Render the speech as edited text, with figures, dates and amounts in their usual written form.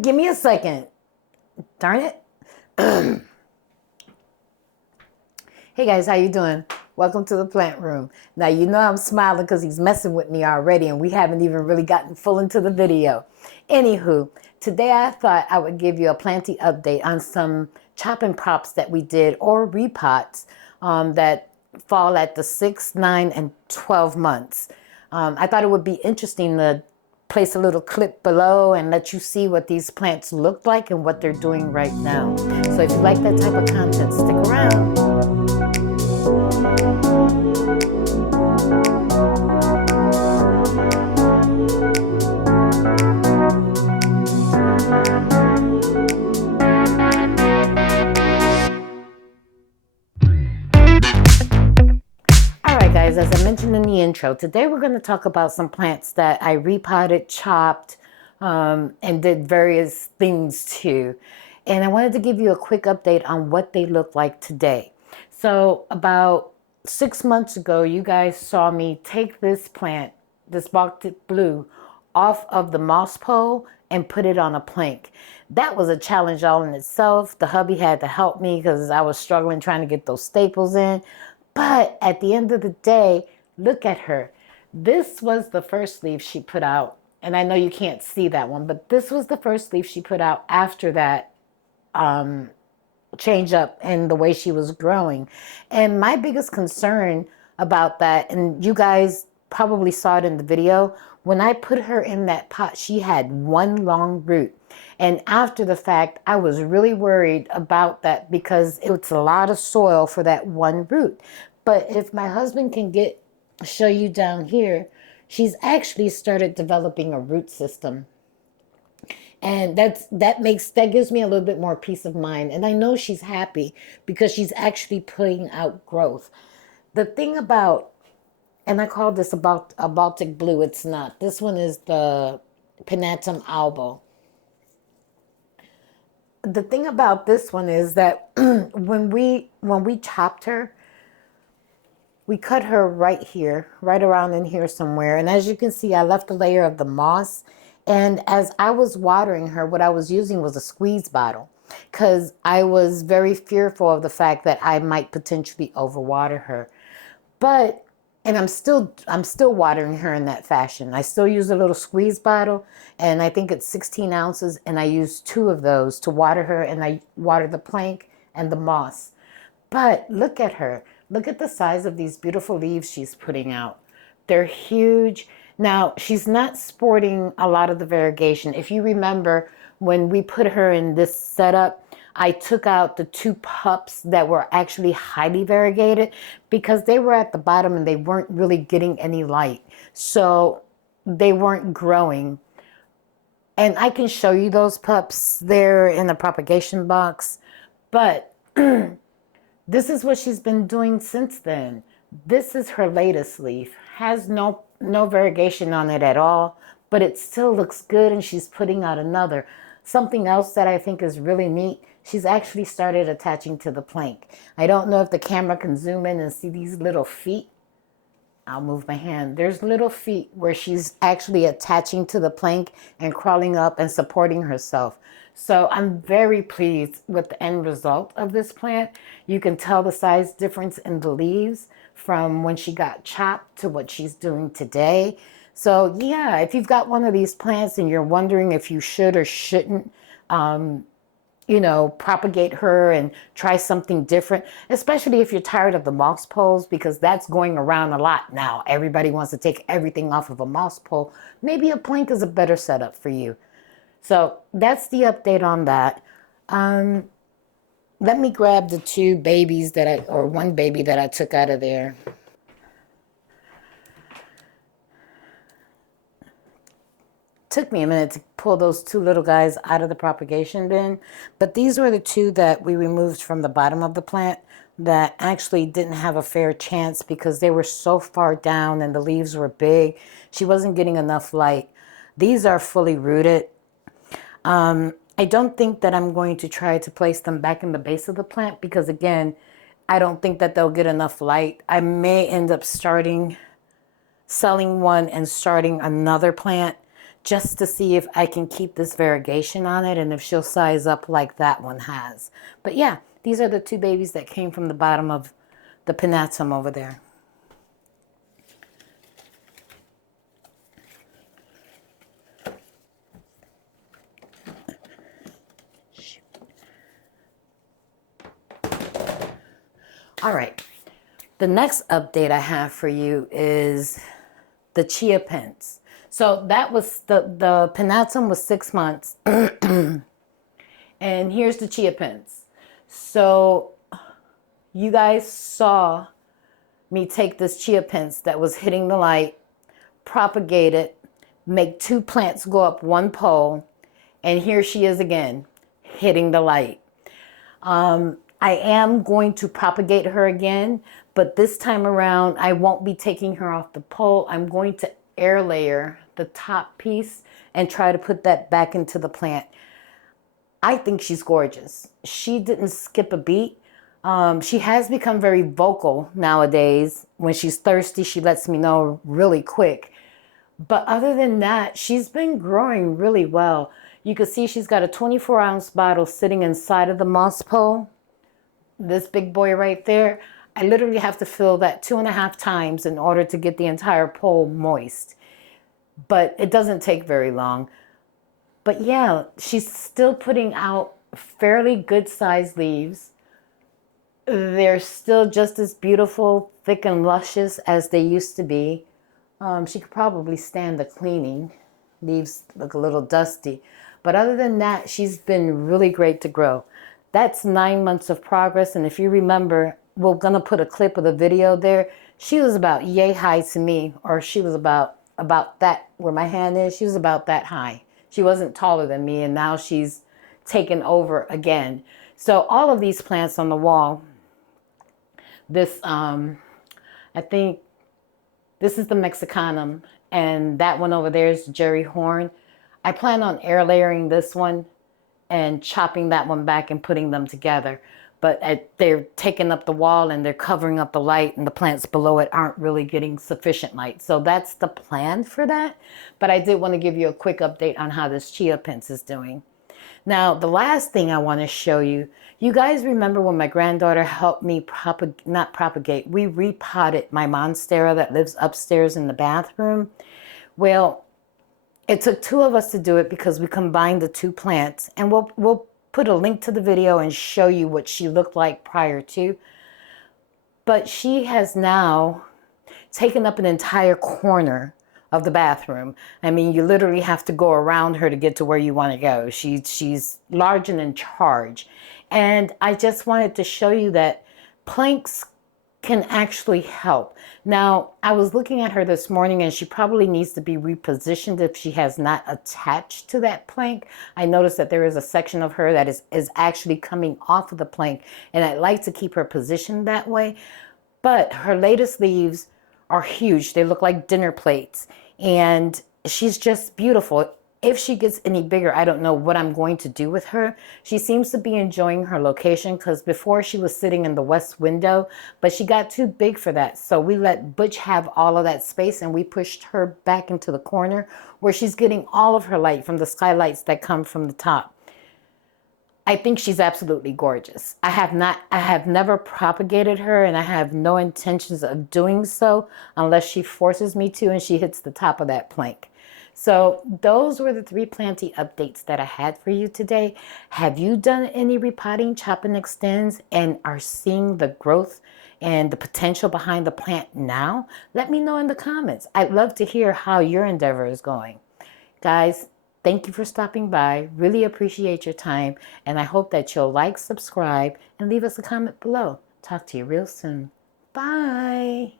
Give me a second. Darn it. Hey guys, how you doing? Welcome to the plant room. Now you know I'm smiling because he's messing with me already and we haven't even really gotten full into the video. Anywho, today I thought I would give you a Planty update on some chopping props that we did or repots that fall at the 6, 9, and 12 months. I thought it would be interesting to place a little clip below and let you see what these plants look like and what they're doing right now. So if you like that type of content, stick around. Alright guys, as I mentioned in the intro, today we're going to talk about some plants that I repotted, chopped, and did various things to. And I wanted to give you a quick update on what they look like today. So about 6 months ago, you guys saw me take this plant, this Baltic blue, off of the moss pole and put it on a plank. That was a challenge all in itself. The hubby had to help me because I was struggling trying to get those staples in. But at the end of the day, look at her. This was the first leaf she put out. And I know you can't see that one, but this was the first leaf she put out after that change up in the way she was growing. And my biggest concern about that, and you guys probably saw it in the video, when I put her in that pot, she had one long root. And after the fact, I was really worried about that because it's a lot of soil for that one root. But if my husband can show you down here, she's actually started developing a root system. And that gives me a little bit more peace of mind. And I know she's happy because she's actually putting out growth. The thing about, and I call this about a Baltic blue, it's not. This one is the Pinatum albo. The thing about this one is that when we chopped her, we cut her right here, right around in here somewhere. And as you can see, I left a layer of the moss. And as I was watering her, what I was using was a squeeze bottle because I was very fearful of the fact that I might potentially overwater her. But, and I'm still watering her in that fashion. I still use a little squeeze bottle, and I think it's 16 ounces, and I use 2 of those to water her, and I water the plank and the moss. But look at her. Look at the size of these beautiful leaves she's putting out. They're huge. Now, she's not sporting a lot of the variegation. If you remember, when we put her in this setup, I took out the 2 pups that were actually highly variegated because they were at the bottom and they weren't really getting any light. So they weren't growing. And I can show you those pups there in the propagation box. But this is what she's been doing since then. This is her latest leaf. Has no variegation on it at all, but it still looks good, and she's putting out another. Something else that I think is really neat, she's actually started attaching to the plank. I don't know if the camera can zoom in and see these little feet. I'll move my hand. There's little feet where she's actually attaching to the plank and crawling up and supporting herself. So I'm very pleased with the end result of this plant. You can tell the size difference in the leaves from when she got chopped to what she's doing today. So yeah, if you've got one of these plants and you're wondering if you should or shouldn't, propagate her and try something different, especially if you're tired of the moss poles, because that's going around a lot now. Everybody wants to take everything off of a moss pole. Maybe a plank is a better setup for you. So that's the update on that. Let me grab the 2 babies or 1 baby that I took out of there. Took me a minute to pull those 2 little guys out of the propagation bin, but these were the 2 that we removed from the bottom of the plant that actually didn't have a fair chance because they were so far down and the leaves were big. She wasn't getting enough light. These are fully rooted. I don't think that I'm going to try to place them back in the base of the plant because, again, I don't think that they'll get enough light. I may end up selling one and starting another plant just to see if I can keep this variegation on it and if she'll size up like that one has. But yeah, these are the two babies that came from the bottom of the Pinatum over there. All right, the next update I have for you is the Chia pence. So that was the Pinatum was 6 months. And here's the Chia pence. So you guys saw me take this Chia pence that was hitting the light, propagate it, make 2 plants go up 1 pole, and here she is again, hitting the light. I am going to propagate her again, but this time around, I won't be taking her off the pole. I'm going to air layer the top piece and try to put that back into the plant. I think she's gorgeous. She didn't skip a beat. She has become very vocal nowadays. When she's thirsty, she lets me know really quick. But other than that, she's been growing really well. You can see she's got a 24-ounce bottle sitting inside of the moss pole. This big boy right there, I literally have to fill that 2.5 times in order to get the entire pole moist. But it doesn't take very long. But yeah, she's still putting out fairly good sized leaves. They're still just as beautiful, thick and luscious as they used to be. She could probably stand the cleaning. Leaves look a little dusty. But other than that, she's been really great to grow. That's 9 months of progress. And if you remember, we're going to put a clip of the video there. She was about yay high to me, or she was about that where my hand is. She was about that high. She wasn't taller than me, and now she's taken over again. So all of these plants on the wall, this, I think this is the Mexicanum, and that one over there is Jerry Horn. I plan on air layering this one and chopping that one back and putting them together. But they're taking up the wall and they're covering up the light, and the plants below it aren't really getting sufficient light. So that's the plan for that. But I did want to give you a quick update on how this Chia pence is doing. Now, the last thing I want to show you, you guys remember when my granddaughter helped me we repotted my Monstera that lives upstairs in the bathroom. Well, it took 2 of us to do it because we combined the 2 plants, and we'll put a link to the video and show you what she looked like prior to. But she has now taken up an entire corner of the bathroom. I mean, you literally have to go around her to get to where you want to go. She's large and in charge. And I just wanted to show you that planks can actually help. Now, I was looking at her this morning, and she probably needs to be repositioned if she has not attached to that plank. I noticed that there is a section of her that is actually coming off of the plank, and I'd like to keep her positioned that way. But her latest leaves are huge. They look like dinner plates, and she's just beautiful. If she gets any bigger, I don't know what I'm going to do with her. She seems to be enjoying her location, because before she was sitting in the west window, but she got too big for that. So we let Butch have all of that space, and we pushed her back into the corner where she's getting all of her light from the skylights that come from the top. I think she's absolutely gorgeous. I have never propagated her, and I have no intentions of doing so unless she forces me to and she hits the top of that plank. So those were the 3 Planty updates that I had for you today. Have you done any repotting, chop and extends, and are seeing the growth and the potential behind the plant now? Let me know in the comments. I'd love to hear how your endeavor is going. Guys, thank you for stopping by. Really appreciate your time, and I hope that you'll like, subscribe, and leave us a comment below. Talk to you real soon. Bye.